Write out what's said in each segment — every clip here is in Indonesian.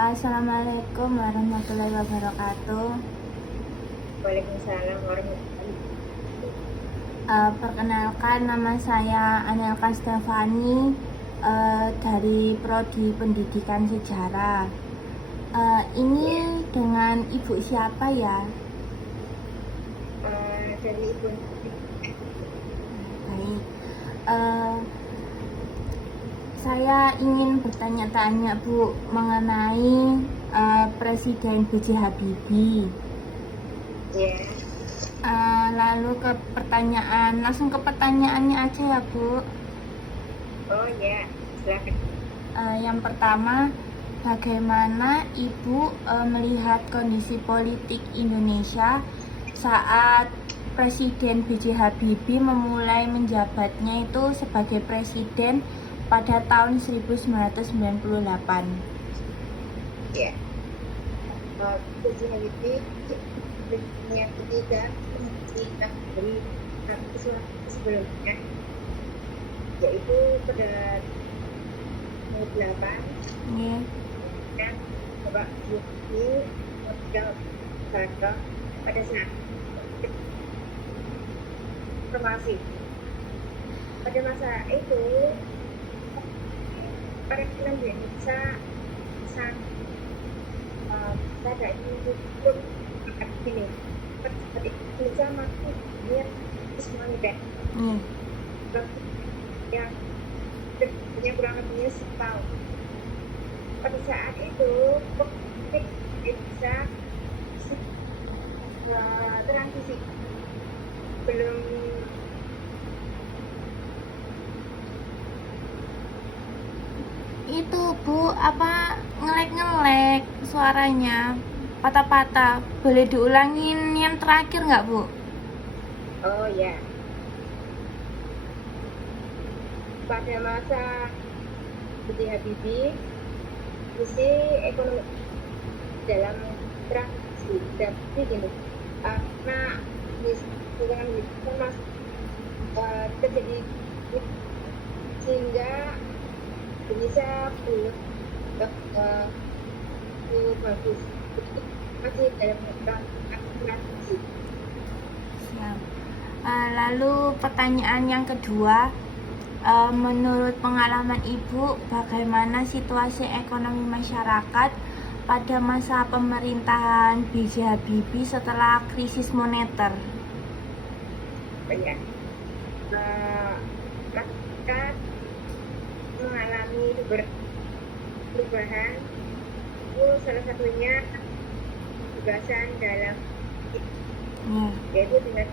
Assalamualaikum warahmatullahi wabarakatuh. Waalaikumsalam warahmatullahi Perkenalkan, nama saya Anelka Stefani dari Prodi Pendidikan Sejarah. Ini dengan Ibu siapa ya? dari Ibu. Baik. Saya ingin bertanya-tanya Bu mengenai Presiden B.J. Habibie. Ya. Lalu langsung ke pertanyaannya aja ya Bu. Oh ya, silakan. Yang pertama, bagaimana Ibu melihat kondisi politik Indonesia saat Presiden B.J. Habibie memulai menjabatnya itu sebagai presiden pada tahun 1998? Ya. B.J. Habibie yang ketiga dari sebelumnya, yaitu pada tahun 8 Iya. dan Bapak Yusuf tinggal pada saat reformasi. Pada masa itu pada Indonesia sangat pada itu ini Indonesia masih dia semuanya yang punya kurang lebihnya 10 tahun. Pada saat itu politik Indonesia transisi belum Itu Bu, apa ngelek-ngelek suaranya, patah-patah. Boleh diulangin yang terakhir nggak Bu? Oh ya, pada masa B.J. Habibie kondisi ekonomi dalam transisi tapi gini, karena dengan masih terjadi sehingga bisa belum bagus, masih dalam transisi. Siap. Lalu pertanyaan yang kedua, menurut pengalaman Ibu, bagaimana situasi ekonomi masyarakat pada masa pemerintahan B.J. Habibie setelah krisis moneter? Ya, masyarakat mengalami perubahan, itu salah satunya tugasan dalam yaitu dengan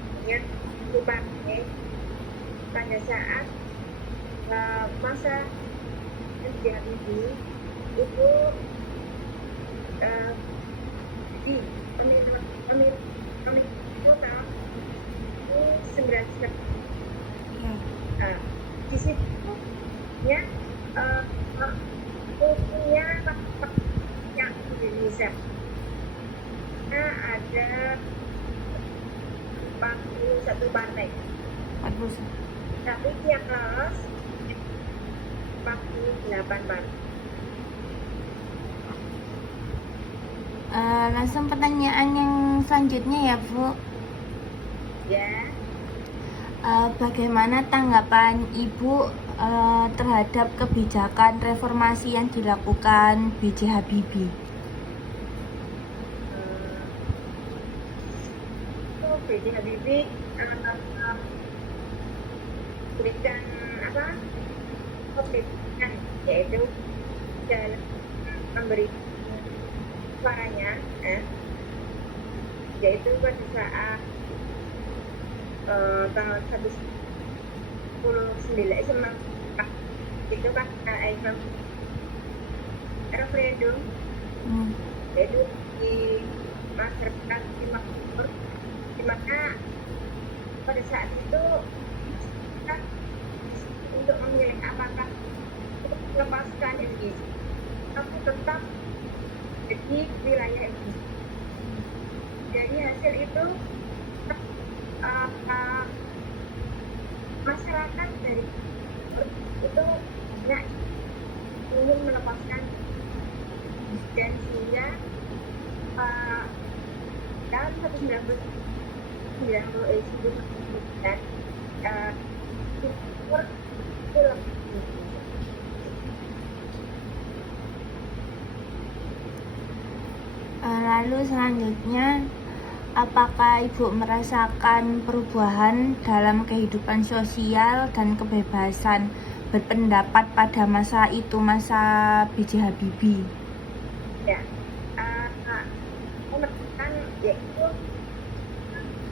dipakai pada saat masa B.J. Habibie itu di pemilihan total itu 900. Di situ ya fungsinya yang Indonesia ada 41 partai, tapi yang lolos 48 partai. Langsung pertanyaan yang selanjutnya ya Bu. Ya. Bagaimana tanggapan Ibu terhadap kebijakan reformasi yang dilakukan B.J. Habibie? B.J. Habibie berikan pemberitaan, yaitu dalam memberi suaranya, yaitu pada saat tanggal 19 itu kan referendum, yaitu di masyarakat Timur, di mana pada saat itu kita untuk memilih apakah untuk melepaskan Indonesia atau tetap di wilayah Indonesia. Dari hasil itu masyarakat dari itu ingin melepaskan dan hingga tahun 1999 Timur film. Lalu selanjutnya, apakah Ibu merasakan perubahan dalam kehidupan sosial dan kebebasan berpendapat pada masa itu, masa B.J. Habibie? Ya, menemukan yaitu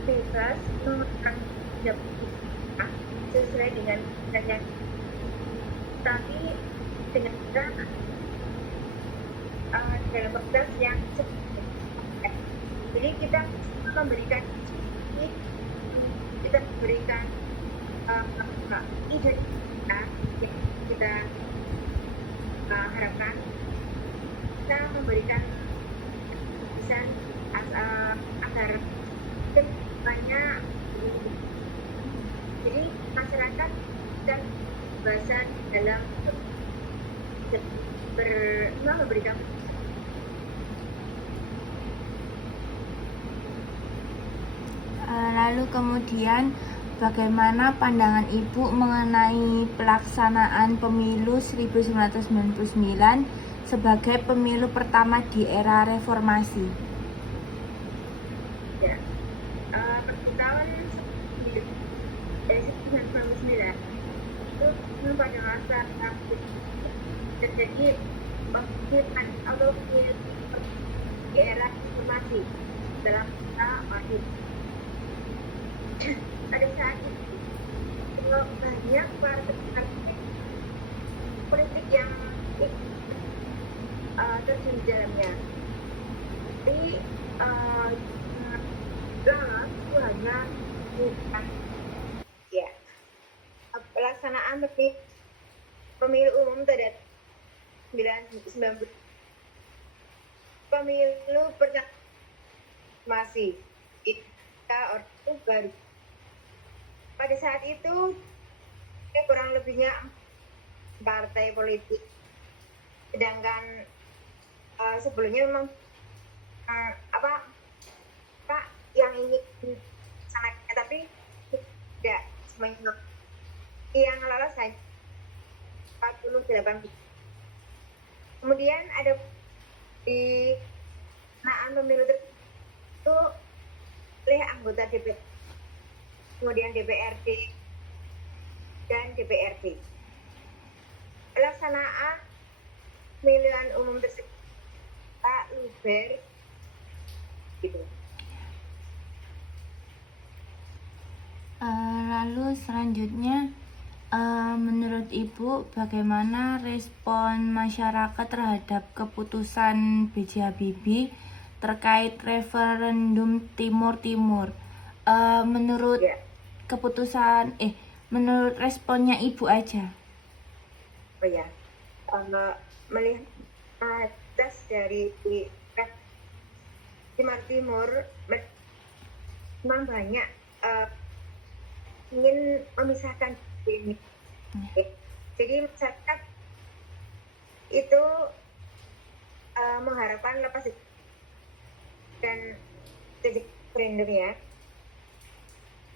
bebas menggunakan pendapat sesuai dengan yang tapi dengan cara dalam proses yang jadi kita memberikan ide kita harapkan kita memberikan desain agar banyak, jadi masyarakat dan bahasa dalam memberikan. Lalu kemudian, bagaimana pandangan Ibu mengenai pelaksanaan pemilu 1999 sebagai pemilu pertama di era reformasi? Ya, pada tahun 1999 itu pada masa terjadi pemilihan atau pemilu di era reformasi dalam masa pada saat itu banyak partai politik yang terjun di dalamnya. Jadi lolos itu hanya ya pelaksanaan pemilu umum terhadap 1990 pemilu pertama masih kita Orde Baru. Pada saat itu kurang lebihnya partai politik, sedangkan sebelumnya memang apa yang ingin sangat, tapi tidak semuanya yang lolos hanya 48. Kemudian ada di pelaksanaan pemilu itu oleh anggota DPR, kemudian DPRD dan DPRD. Pelaksanaan pemilihan umum tersebut tak luber gitu. Lalu selanjutnya, menurut Ibu, bagaimana respon masyarakat terhadap keputusan B.J. Habibie terkait referendum Timur Timur? Menurut Ya. Menurut responnya Ibu aja. Oh ya, melihat tes dari Timur memang banyak ingin memisahkan ini. Jadi masyarakat itu mengharapkan lepas dan referendum ya.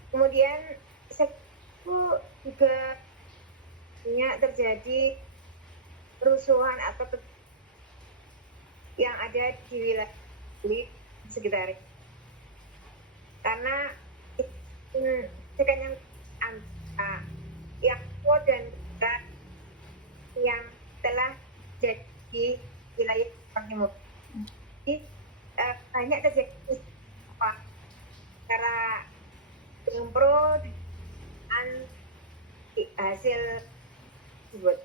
Kemudian itu juga banyak terjadi kerusuhan atau yang ada di wilayah di sekitar, karena sekarang antara yang pro dan yang telah jadi di wilayah Timur. Jadi banyak terjadi antara yang pro dan hasil tersebut.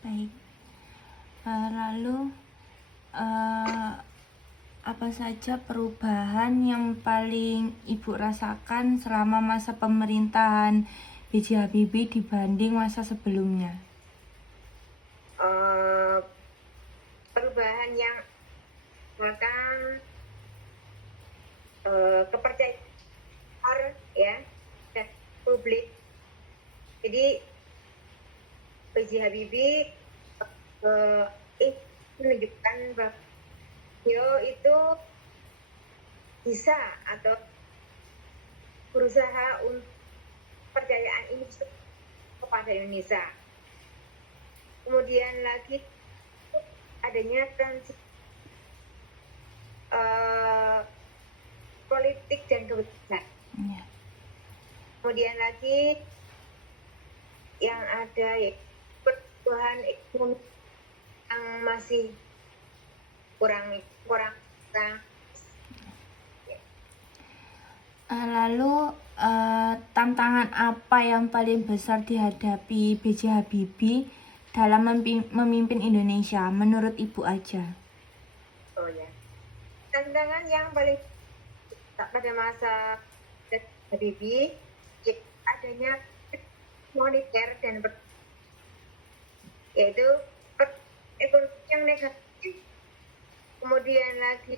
Baik. Lalu apa saja perubahan yang paling Ibu rasakan selama masa pemerintahan B.J. Habibie dibanding masa sebelumnya? Perubahan yang akan kepercayaan ya dan publik. Jadi B.J. Habibie beliau itu bisa atau berusaha untuk percayaan ini kepada Indonesia. Kemudian lagi adanya politik dan kebijakan. Iya. Kemudian lagi yang ada pertumbuhan ekonomi yang masih kurang. Lalu tantangan apa yang paling besar dihadapi B.J. Habibie dalam memimpin Indonesia menurut Ibu aja? Oh ya, tantangan yang paling pada masa Habibie adanya moneter dan yaitu ekonomi yang negatif, kemudian lagi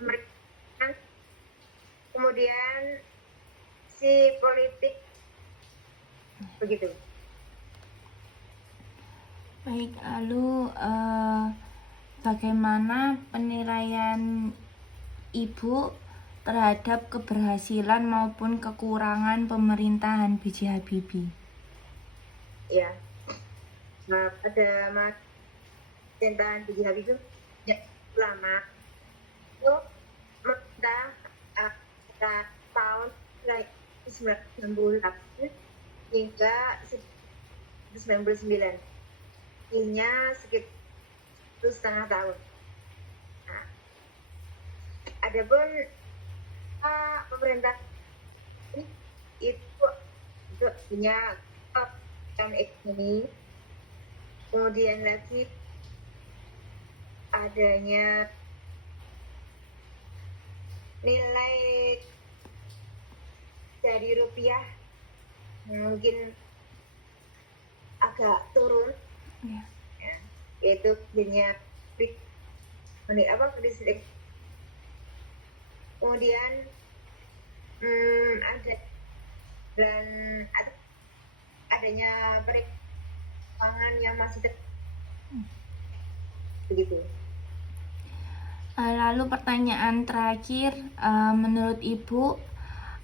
mereka, kemudian si politik begitu. Baik, lalu bagaimana penilaian Ibu terhadap keberhasilan maupun kekurangan pemerintahan B.J. Habibie? Ya, nah, pada masa pemerintahan B.J. Habibie ya, lama itu memerintah pada tahun 1998 hingga 1999, hingga sekitar 1,5 tahun. Nah, adapun pemerintah itu punya kebijakan ekonomi, kemudian lagi adanya nilai dari rupiah mungkin agak turun, Ya. ya, yaitu punya krisis. Kemudian ada dan adanya pangan yang masih begitu. Lalu pertanyaan terakhir, menurut Ibu,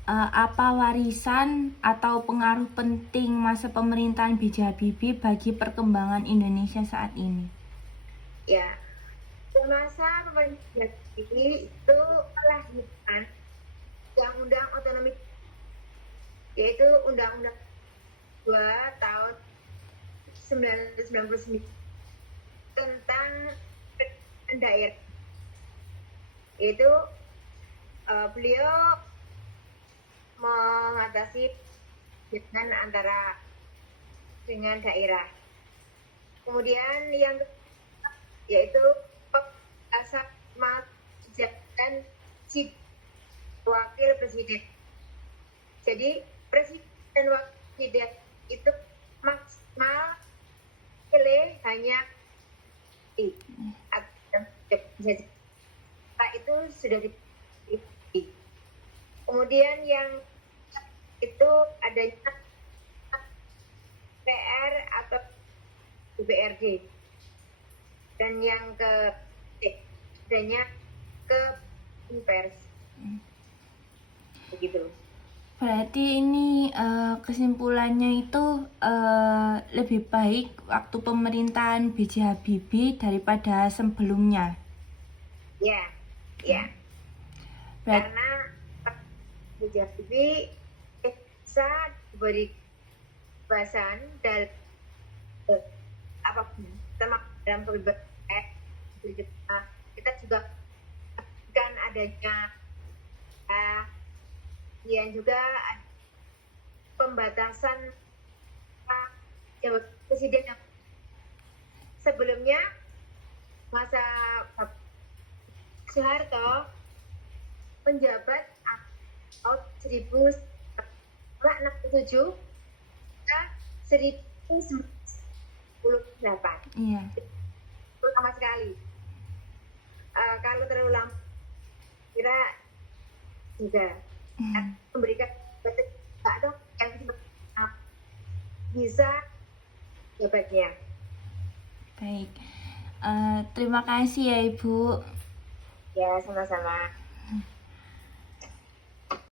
apa warisan atau pengaruh penting masa pemerintahan B.J. Habibie bagi perkembangan Indonesia saat ini? Ya, masa pemerintahan ini itu melahirkan Undang-Undang Otonomi, yaitu Undang-Undang 2 tahun 1999 tentang daerah. Itu beliau mengatasi dengan daerah. Kemudian yang yaitu asal jabatan wakil presiden. Jadi presiden dan wakil presiden itu maksimal pilih hanya itu sudah dipilih. Kemudian yang itu adanya PR atau DPRD, dan yang adanya ke pers begitu. Berarti ini kesimpulannya itu lebih baik waktu pemerintahan B.J. Habibie daripada sebelumnya. Ya. Karena B.J. Habibie bisa diberi kebebasan dan apapun, sama dalam kebebasan kita juga kan adanya yang juga pembatasan presiden yang sebelumnya masa Soeharto penjabat tahun 1967 ke 1998. Iya. Lama sekali. Kalau terlalu lama kira juga memberikan atau yang bisa jabatnya. Baik. Terima kasih ya Ibu. Ya, sama-sama.